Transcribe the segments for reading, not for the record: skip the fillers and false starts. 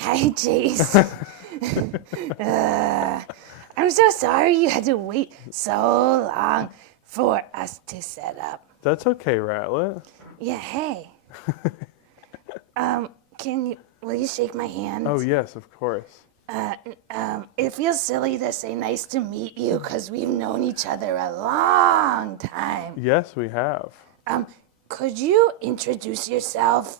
Hi, Chase. I'm so sorry you had to wait so long for us to set up. That's okay, Ratlet. Yeah, hey. Will you shake my hand? Oh, yes, of course. It feels silly to say nice to meet you because we've known each other a long time. Yes, we have. Could you introduce yourself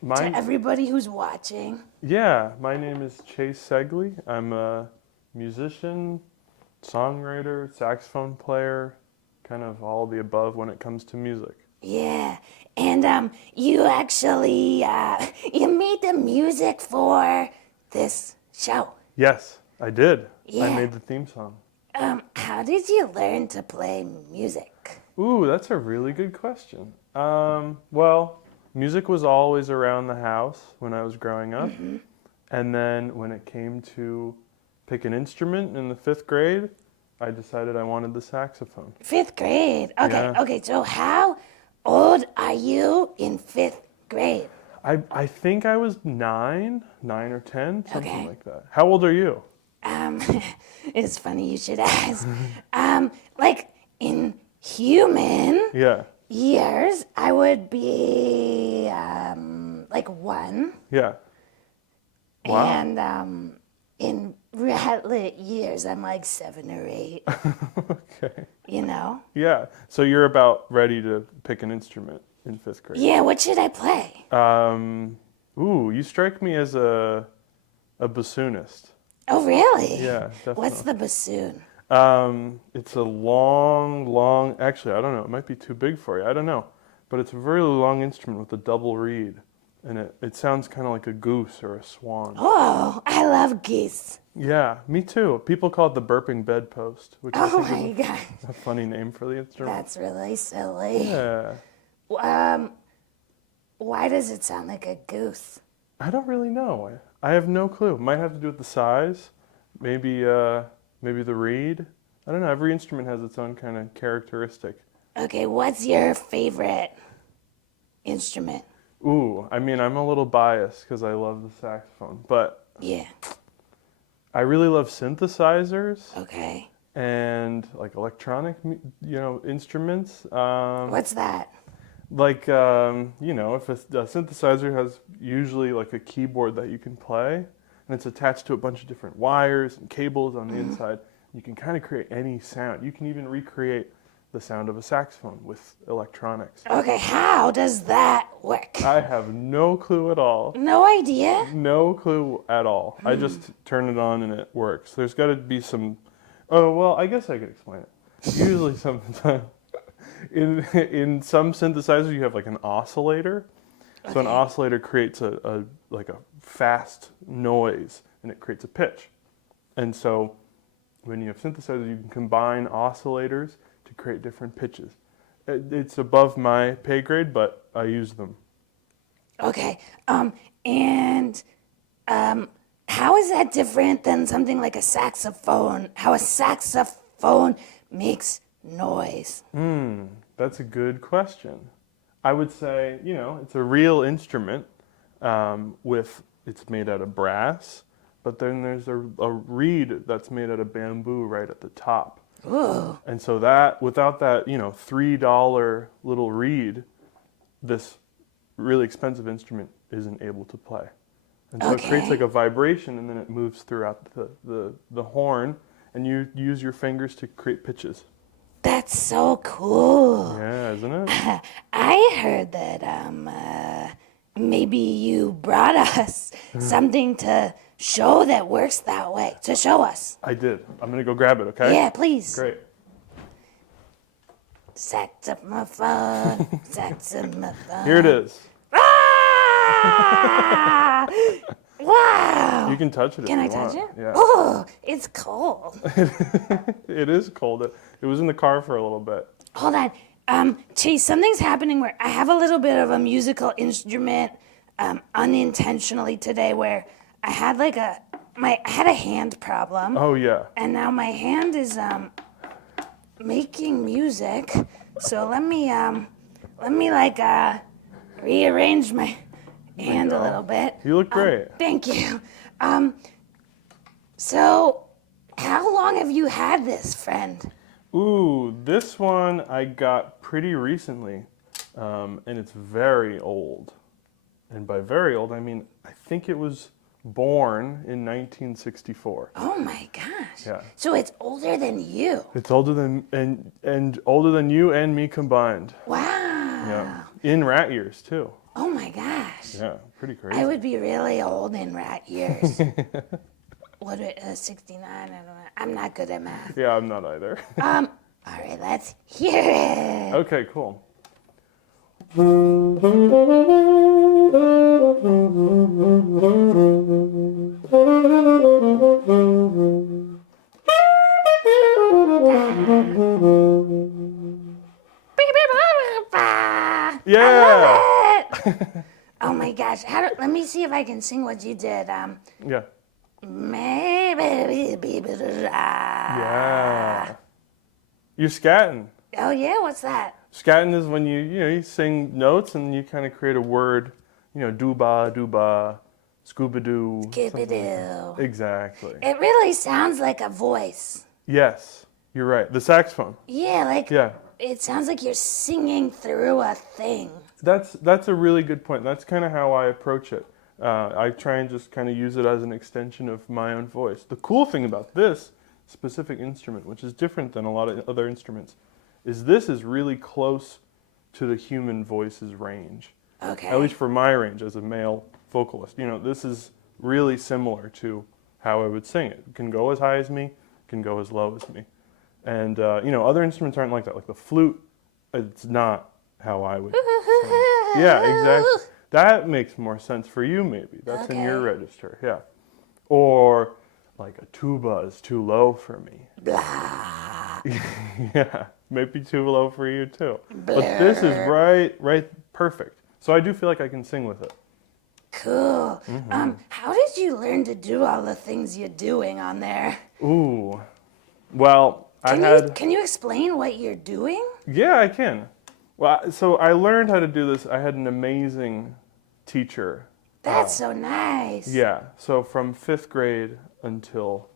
to My, everybody who's watching? yeah, my name is Chase Ceglie. I'm a musician, songwriter, saxophone player, kind of all the above when it comes to music. Yeah, and you actually you made the music for this show. Yes, I did. I Yeah. made the theme song. How did you learn to play music? Ooh, that's a really good question. Well, music was always around the house when I was growing up. And then when it came to pick an instrument in the fifth grade, I decided I wanted the saxophone. Fifth grade. Okay, Yeah. okay. So how old are you in fifth grade? I think I was 9 or 10, something Okay. like that. How old are you? Um, it's funny you should ask. Like in human Yeah, years, I would be like 1. yeah. Wow. And in Ratlet years, I'm like 7 or 8, Okay. you know? Yeah. So you're about ready to pick an instrument in fifth grade. Yeah, what should I play? Ooh, you strike me as a bassoonist. Oh, really? Yeah, What's definitely. the bassoon? It's a long, actually, I don't know, it might be too big for you, I don't know. But it's a very long instrument with a double reed, and it sounds kind of like a goose or a swan. Oh, I love geese. Yeah, me too. People call it the burping bedpost, which I Oh think my is God, a funny name for the instrument. that's really silly. Yeah, Why does it sound like a goose? I don't really know. I have no clue. Might have to do with the size, maybe maybe the reed. I don't know. Every instrument has its own kind of characteristic. Okay, what's your favorite instrument? Ooh, I mean, I'm a little biased because I love the saxophone, but Yeah, I really love synthesizers okay. and like electronic, instruments. What's that? Like, if a synthesizer has usually like a keyboard that you can play, and it's attached to a bunch of different wires and cables on the inside, you can kind of create any sound. You can even recreate the sound of a saxophone with electronics. Okay, how does that work? I have no clue at all. No idea? No clue at all. I just turn it on and it works. There's got to be some. Oh well, I guess I could explain it. Usually, sometimes in some synthesizers you have like an oscillator. So an Okay. oscillator creates a like a fast noise and it creates a pitch. And so when you have synthesizers, you can combine oscillators to create different pitches. It's above my pay grade, but I use them. Okay. And how is that different than something like a saxophone? How a saxophone makes noise? That's a good question. I would say, it's a real instrument it's made out of brass, but then there's a reed that's made out of bamboo right at the top. Ooh. And so without that, $3 little reed, this really expensive instrument isn't able to play. And so it creates Okay. like a vibration and then it moves throughout the horn and you use your fingers to create pitches. That's so cool. Yeah, isn't it? I heard that maybe you brought us something to show that works that way. To show us. I did. I'm going to go grab it, okay? Yeah, please. Great. Saxophone, saxophone. Here it is. Ah! Wow. You can touch it Can if I you touch want. it? Yeah. Oh, it's cold. It is cold. It was in the car for a little bit. Hold on. Chase, something's happening where I have a little bit of a musical instrument unintentionally today where I had I had a hand problem. Oh, yeah. And now my hand is making music. So let me rearrange my And a little bit. You look great. Thank you. So, how long have you had this, friend? Ooh, this one I got pretty recently, and it's very old. And by very old, I mean, I think it was born in 1964. Oh my gosh. Yeah. So it's older than you. It's older than, and older than you and me combined. Wow. Yeah. In rat years, too. Oh my gosh. Yeah, pretty crazy. I would be really old in rat years. What, 69? I don't know. I'm not good at math. Yeah, I'm not either. All right, let's hear it. Okay, cool. Yeah. I love it. Oh my gosh. Let me see if I can sing what you did. Yeah. Maybe. Yeah. You're scatting. Oh yeah, what's that? Scatting is when you sing notes and you kind of create a word, doo-ba, doo-ba, scuba-doo. Skibidoo. Exactly. It really sounds like a voice. Yes, you're right. The saxophone. Yeah, like Yeah. it sounds like you're singing through a thing. That's a really good point. That's kind of how I approach it. I try and just kind of use it as an extension of my own voice. The cool thing about this specific instrument, which is different than a lot of other instruments, is this is really close to the human voice's range. Okay. At least for my range as a male vocalist. This is really similar to how I would sing it. It can go as high as me, it can go as low as me. And, other instruments aren't like that. Like the flute, it's not how I would sing. Yeah, exactly. That makes more sense for you, maybe. That's in your register, yeah. Or like a tuba is too low for me. Blah. Yeah, maybe too low for you too. But this is right, perfect. So I do feel like I can sing with it. Cool. How did you learn to do all the things you're doing on there? Ooh, well, Can you explain what you're doing? Yeah, I can. Well, so I learned how to do this. I had an amazing teacher. That's so nice. Yeah, so from 5th grade until,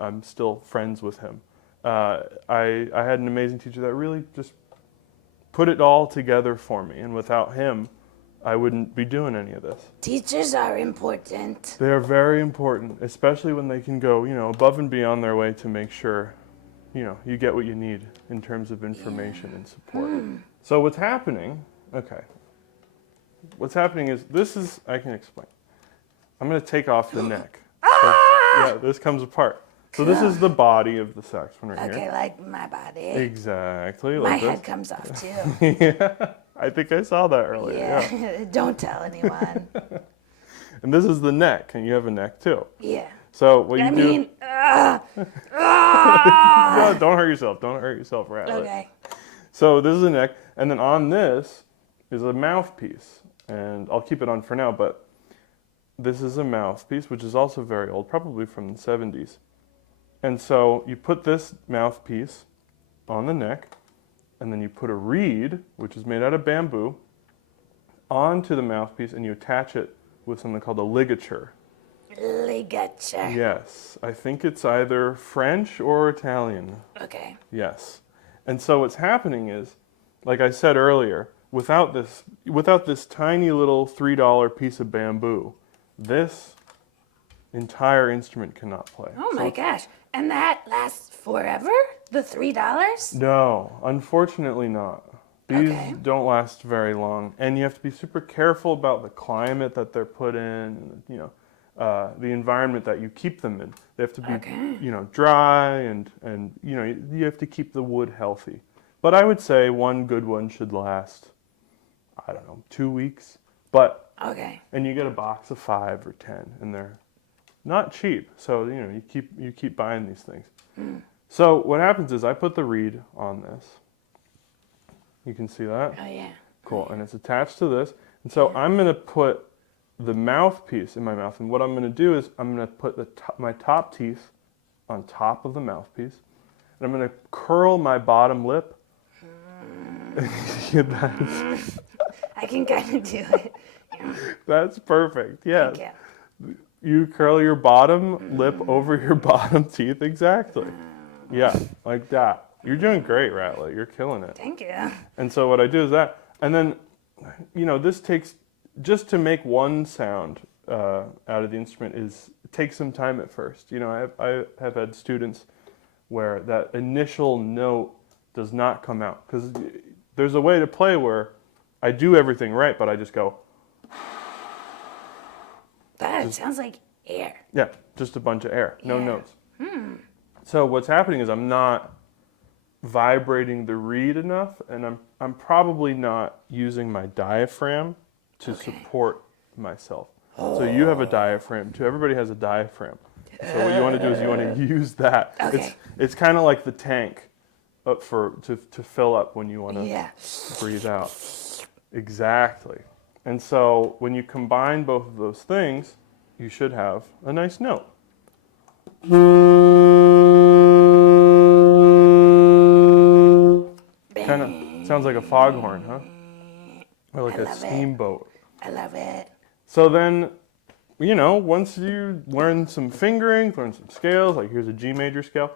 I'm still friends with him. I had an amazing teacher that really just put it all together for me. And without him, I wouldn't be doing any of this. Teachers are important. They are very important, especially when they can go, above and beyond their way to make sure, you get what you need in terms of information and support. So what's happening, is, I can explain. I'm going to take off the neck. So, yeah, this comes apart. So this is the body of the saxophone right here. Okay, like my body. Exactly. My Like head this. comes off too. Yeah, I think I saw that earlier. Yeah. Don't tell anyone. And this is the neck, and you have a neck too. Yeah. So what you do? No, don't hurt yourself. Don't hurt yourself, Rattler. Okay. So this is the neck, and then on this is a mouthpiece, and I'll keep it on for now. But this is a mouthpiece, which is also very old, probably from the 70s. And so you put this mouthpiece on the neck, and then you put a reed, which is made out of bamboo, onto the mouthpiece, and you attach it with something called a ligature. Ligature. Yes, I think it's either French or Italian. Okay. Yes. And so what's happening is, like I said earlier, without this tiny little $3 piece of bamboo, this entire instrument cannot play. Oh my gosh. And that lasts forever? The $3? No, unfortunately not. These don't last very long, and you have to be super careful about the climate that they're put in, the environment that you keep them in. They have to be, dry, and you have to keep the wood healthy. But I would say one good one should last, 2 weeks. But and you get a box of 5 or 10, and they're not cheap. So you keep buying these things. So what happens is I put the reed on this. You can see that? Oh yeah. Cool, and it's attached to this. And so I'm going to put the mouthpiece in my mouth, and what I'm going to do is I'm going to put my top teeth on top of the mouthpiece, and I'm going to curl my bottom lip. I can kind of do it. That's perfect. Yes. Thank you. You curl your bottom lip over your bottom teeth. Exactly. Yeah, like that. You're doing great, Rattler. You're killing it. Thank you. And so what I do is that, and then, this takes, just to make one sound out of the instrument it takes some time at first. I have had students where that initial note does not come out, because there's a way to play where I do everything right, but I just go. That sounds like air. Yeah, just a bunch of air, no Yeah. notes. So what's happening is I'm not vibrating the reed enough, and I'm probably not using my diaphragm to support myself. So you have a diaphragm too. Everybody has a diaphragm. So what you want to do is you want to use that. Okay. It's kind of like the tank to fill up when you want to Yeah. breathe out. Exactly. And so when you combine both of those things, you should have a nice note. Kind of sounds like a foghorn, huh? Or like a steamboat. I love it. So then, once you learn some fingering, learn some scales, like here's a G major scale.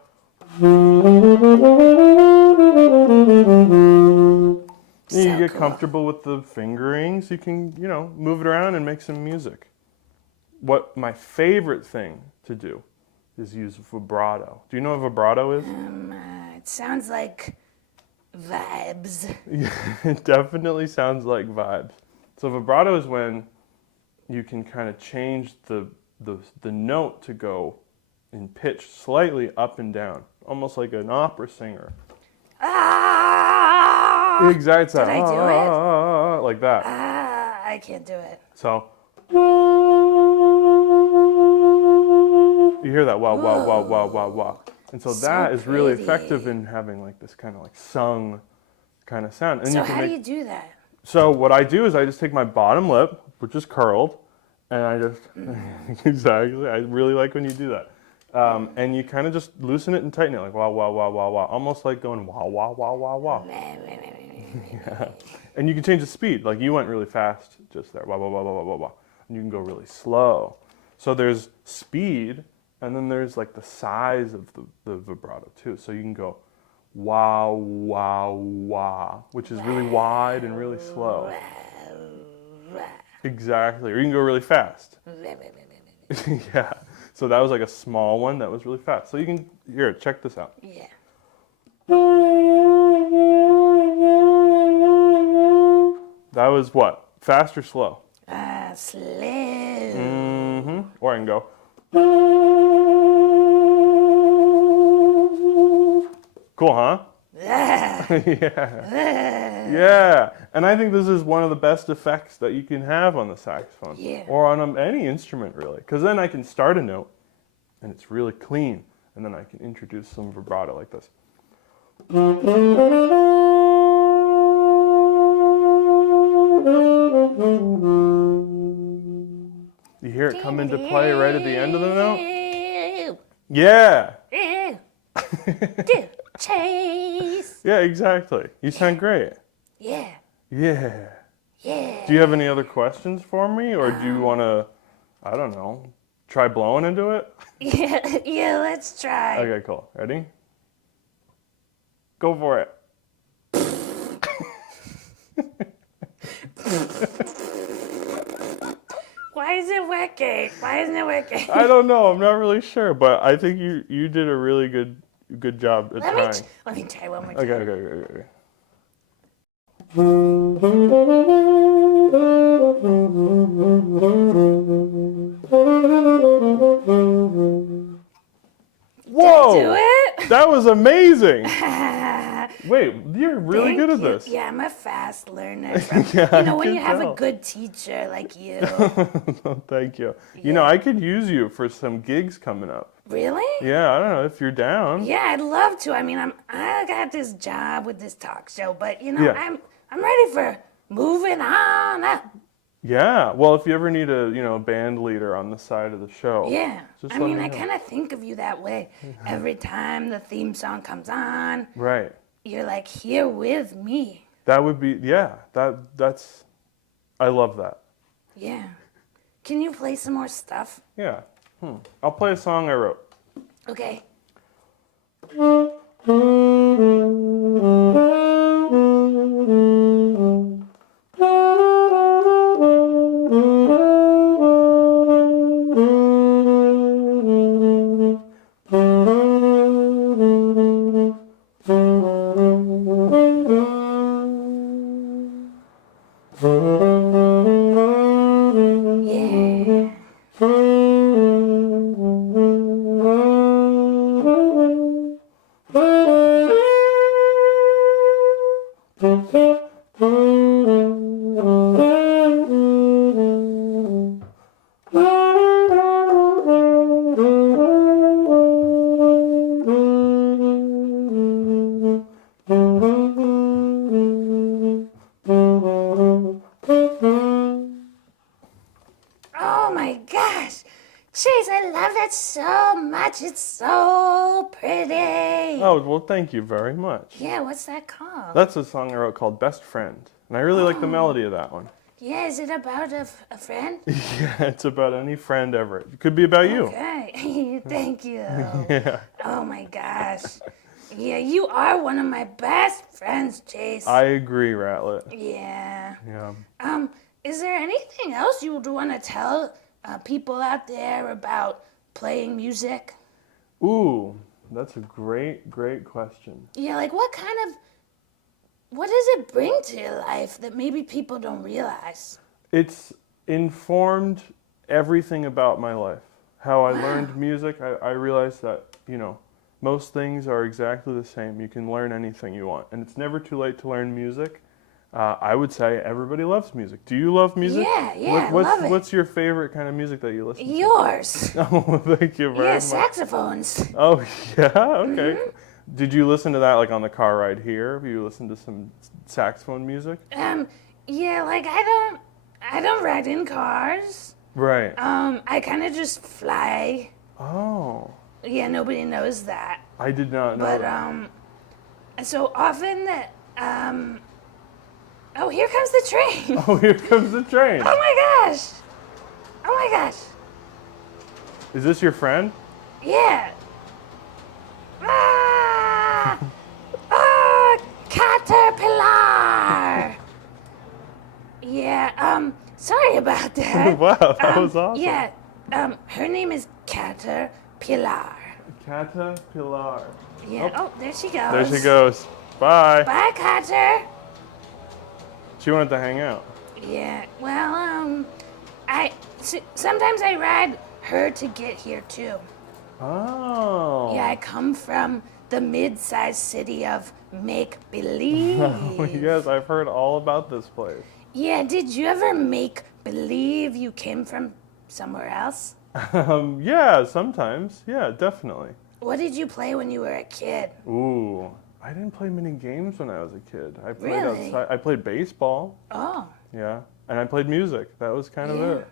You get comfortable with the fingerings, you can, move it around and make some music. What my favorite thing to do is use vibrato. Do you know what vibrato is? It sounds like vibes. Yeah, it definitely sounds like vibes. So vibrato is when you can kind of change the note to go in pitch slightly up and down, almost like an opera singer. Ah! Exactly. Did I do it? Like that. I can't do it. So you hear that wow, wow, wow, wow, wow, wow. And so that is really pretty. effective in having like this kind of like sung kind of sound. And So you can how do you do that? So what I do is I just take my bottom lip, which is curled, and I just, exactly, I really like when you do that. And you kind of just loosen it and tighten it, like wow, wow, wow, wow, wow, almost like going wow, wow, wow, wow, wow. Yeah. And you can change the speed, like you went really fast just there, wow, wow, wow, wow, wow, wow, wow. And you can go really slow. So there's speed, and then there's like the size of the vibrato too. So you can go wow, wow, wow, which is really wide and really slow. Exactly. Or you can go really fast. Yeah. So that was like a small one that was really fast. So you can, here, check this out. Yeah. That was what? Fast or slow? Slow. Mm-hmm. Or I can go. Cool, huh? Yeah. Yeah. And I think this is one of the best effects that you can have on the saxophone. Yeah. Or on any instrument, really. Because then I can start a note, and it's really clean. And then I can introduce some vibrato like this. You hear it come into play right at the end of the note? Yeah. Chase. Yeah, exactly. You sound great. Yeah. Yeah. Yeah. Do you have any other questions for me? Or do you want to, I don't know, try blowing into it? Yeah, let's try. Okay, cool. Ready? Go for it. Why is it working? Why isn't it working? I don't know. I'm not really sure, but I think you did a really good job at trying. Let me try one more time. Okay. Whoa! Did I do it? That was amazing. Wait, you're really good at this. Yeah, I'm a fast learner. Yeah, When I you can have tell. a good teacher like you. Thank you. You know, I could use you for some gigs coming up. Really? Yeah, I don't know if you're down. Yeah, I'd love to. I mean, I got this job with this talk show, but Yeah. I'm ready for moving on up. Yeah. Well, if you ever need a band leader on the side of the show. Yeah. Just I let mean, me I know. kind of think of you that way. Every time the theme song comes on, Right. you're like here with me. That would be that's I love that. Yeah. Can you play some more stuff? Yeah. I'll play a song I wrote. Okay. Yeah. Oh my gosh. Chase, I love that so much. It's so pretty. Oh, well, thank you very much. Yeah, what's that called? That's a song I wrote called Best Friend. And I really like the melody of that one. Yeah, is it about a friend? Yeah, it's about any friend ever. It could be about you. Okay, thank you. Yeah. Oh my gosh. Yeah, you are one of my best friends, Chase. I agree, Ratlet. Yeah. Yeah. Is there anything else you would want to tell people out there about playing music? Ooh, that's a great, great question. Yeah, like what does it bring to your life that maybe people don't realize? It's informed everything about my life. How I learned music, I realized that, most things are exactly the same. You can learn anything you want. And it's never too late to learn music. I would say everybody loves music. Do you love music? Yeah, I love it. What's your favorite kind of music that you listen to? Yours. Oh, thank you very much. Saxophones. Oh, yeah, okay. Mm-hmm. Did you listen to that like on the car ride here? Have you listened to some saxophone music? Yeah, like I don't ride in cars. Right. I kind of just fly. Oh. Yeah, nobody knows that. I did not know that. So often that, oh, here comes the train. Oh, here comes the train. Oh my gosh. Oh my gosh. Is this your friend? Yeah. Ah! Oh, caterpillar. Yeah, sorry about that. Wow, that was awesome. Yeah, her name is Caterpillar. Caterpillar. Yeah, oh, there she goes. There she goes. Bye. Bye, Cater. She wanted to hang out. Yeah, well, sometimes I ride her to get here too. Oh. Yeah, I come from the mid-sized city of Make-Believe. Oh, yes, I've heard all about this place. Yeah, did you ever make believe you came from somewhere else? Yeah, sometimes. Yeah, definitely. What did you play when you were a kid? Ooh, I didn't play many games when I was a kid. I played Really? outside. I played baseball. Oh. Yeah, and I played music. That was kind of it.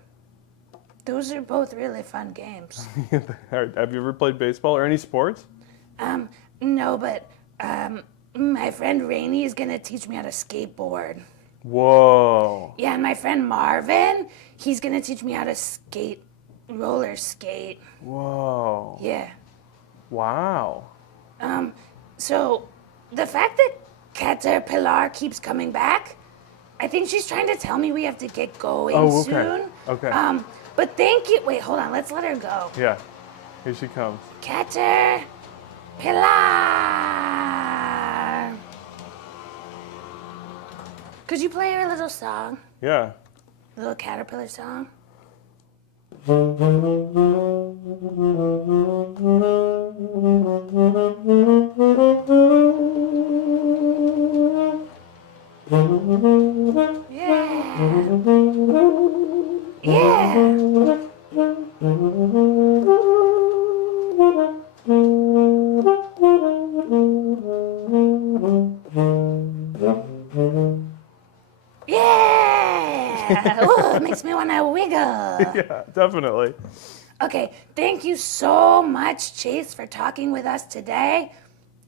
Those are both really fun games. Have you ever played baseball or any sports? No, but my friend Rainey is gonna teach me how to skateboard. Whoa. Yeah, and my friend Marvin, he's gonna teach me how to roller skate. Whoa. Yeah. Wow. So the fact that Caterpillar keeps coming back, I think she's trying to tell me we have to get going soon. Okay. But thank you. Wait, hold on. Let's let her go. Yeah. Here she comes. Caterpillar. Could you play her a little song? Yeah. A little caterpillar song? Yeah. Yeah. Yeah! Ooh, it makes me want to wiggle. Yeah, definitely. Okay, thank you so much, Chase, for talking with us today.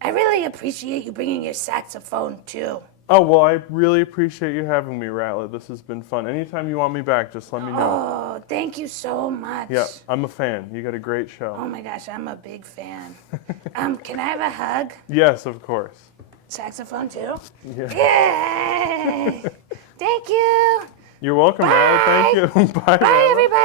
I really appreciate you bringing your saxophone, too. Oh, well, I really appreciate you having me, Rattler. This has been fun. Anytime you want me back, just let me know. Oh, thank you so much. Yeah, I'm a fan. You got a great show. Oh my gosh, I'm a big fan. Can I have a hug? Yes, of course. Saxophone too? Yeah. Yay! Thank you. You're welcome, Rattler. Thank you. Bye, Bye, Rattler. everybody.